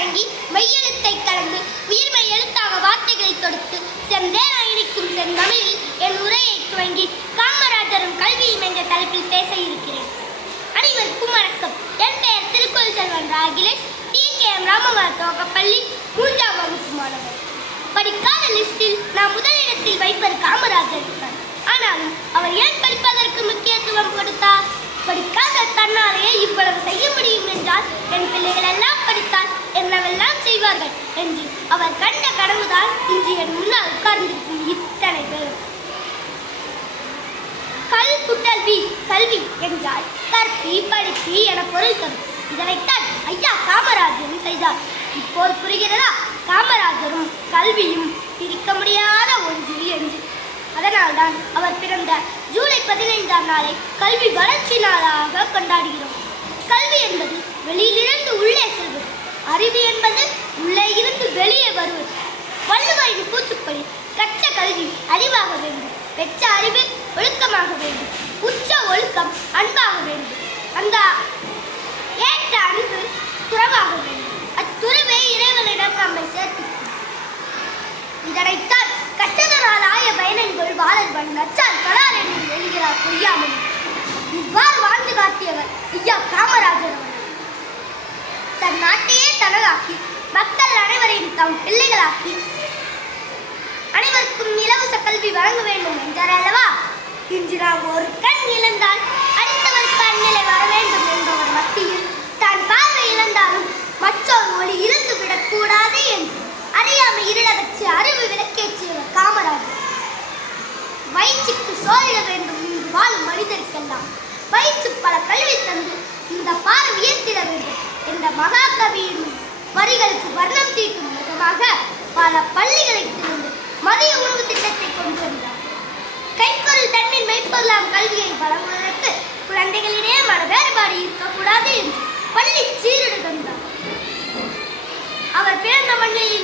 வழங்கி மெய்யெழுத்தை கலந்து உயிர்மை எழுத்தாக வார்த்தைகளை தொடுத்து செந்தேன இணைக்கும் செந்தமிழில் என் உரையை துவங்கி காமராஜரும் கல்வியும் என்ற தலைப்பில் பேச இருக்கிறேன். அனைவருக்கும் வணக்கம். என் பெயர் திருக்குறள் செல்வன் ராகிலேஷ். TKM ராமமார் துவக்கப்பள்ளி 3ஆம் வகுப்பு மாணவர். படிக்காத லிஸ்டில் நான் முதலிடத்தில் வைப்பது காமராஜர் தான். ஆனாலும் அவர் ஏன் படிப்பதற்கு முக்கியத்துவம் கொடுத்தார்? படிக்காத தன்னாலேயே இவ்வளவு செய்ய முடியும் என்றால் என் பிள்ளைகள் எல்லாம் படித்தால் என்னவெல்லாம் செய்வார்கள் என்று அவர் கண்ட கனவுதான் இன்று என் முன்னால் உட்கார்ந்திருக்கும் இத்தனை பேரும். கல்வி என்றால் கற்பி படிப்பி என பொருள் தரும். இதனைத்தான் ஐயா காமராஜரும் செய்தார். இப்போது புரிகிறதா? காமராஜரும் கல்வியும் பிரிக்க முடியாத ஒன்று என்று. அதனால்தான் அவர் பிறந்த ஜூலை 15ஆம் நாளை கல்வி வளர்ச்சி நாளாக கொண்டாடுகிறோம். கல்வி என்பது வெளியிலிருந்து உள்ளே செல்வது, அறிவு என்பது உள்ளே இருந்து வெளியே வருவது. வள்ளுவரின் கூற்றுப்படி கற்ற கல்வி அறிவாக வேண்டும், பெற்ற அறிவு ஒழுக்கமாக வேண்டும், உச்ச ஒழுக்கம் அன்பாக வேண்டும், அந்த ஏற்ற அன்பு துறவாக வேண்டும், அத்துறவே இறைவனிடம் நம்மை சேர்ப்பிக்கும். இதனைத்தான் கற்றதனால் ஆய பயனென்கொள் வாழல் நச்சால் கலார் என்று எழுகிறார் பொய்யாமொழி. இவ்வாறு வாழ்ந்து காட்டியவர் ஐயா காமராஜர் அவர்கள். தன் நாட்டையே தனதாக்கி மக்கள் அனைவரையும் தம் பிள்ளைகளாக்கி அனைவருக்கும் இலவச கல்வி வழங்க வேண்டும் என்றார் அல்லவா? இன்று நாம் ஒரு கண் இழந்தால் அடுத்தவருக்கு அந்நிலை வர வேண்டும் என்பவர் மத்தியில் தான் பார்வை இழந்தாலும் மற்றொரு ஒளி இருந்து விடக்கூடாது என்று அறியாமை இருளகற்றி அறிவு விளக்கேற்றியவர் காமராஜர். வயிற்றுக்கு சோறிட வேண்டும் என்று வாழும் மனிதருக்கெல்லாம் வயிற்று பல கல்வி தந்து இந்த பாறை உயர்த்திட வேண்டும் என்ற மகாகவியின் வரிகளுக்கு வர்ணம் தீட்டும் விதமாக பல பள்ளிகளை திறந்து மதிய உணவு திட்டத்தை கொண்டு வந்தார். கைப்பொருள் தன்னின் மெய்ப்பொருளாம் கல்வியை வழங்குவதற்கு குழந்தைகளிடையே மன வேறுபாடு இருக்கக்கூடாது என்று பள்ளி சீரடு தந்தார். அவர் பிறந்த மண்ணில்